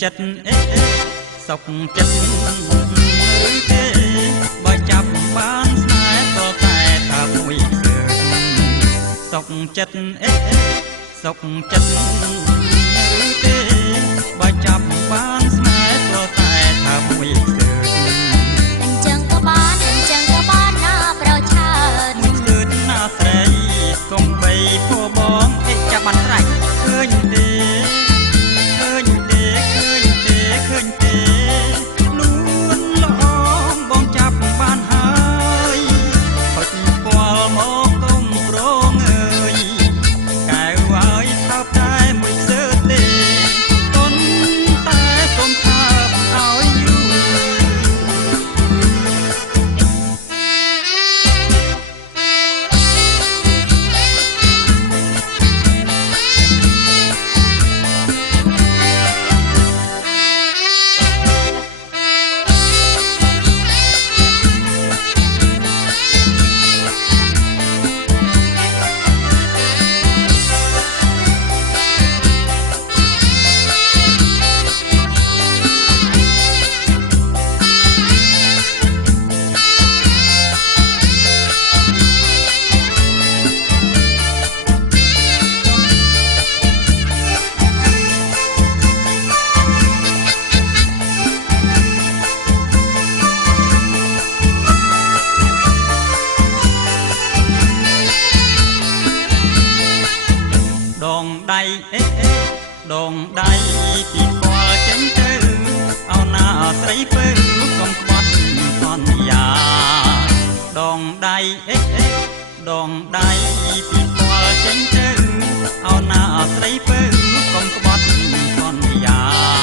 ចិត្តសុខចិត្តឬទេបើចាប់បានស្នេហ៍ក៏តែថាមួយសុខចិត្តសុខចិត្តឬទេបើចាប់បានស្នេហ៍ក៏តែថាមួយអញ្ចឹងក៏បានណាប្រឆានមួយស្ទើរណាស្រីកុំបីភ័វបងចាប់បានស្រេចឃើញទេនួនល្អបងចាប់បានហើយហុចពាល់មកកុំប្រងអើយកែវហើយថើបតែមួយខ្សើទេប៉ុន្តែកុំថើបឲ្យយូរដងដៃពីពាល់ចេញទៅអោណាស្រីពើកុំក្បត់សន្យាដងដៃដងដៃពីពាល់ចេញទៅអោណាស្រីពើកុំក្បត់សន្យា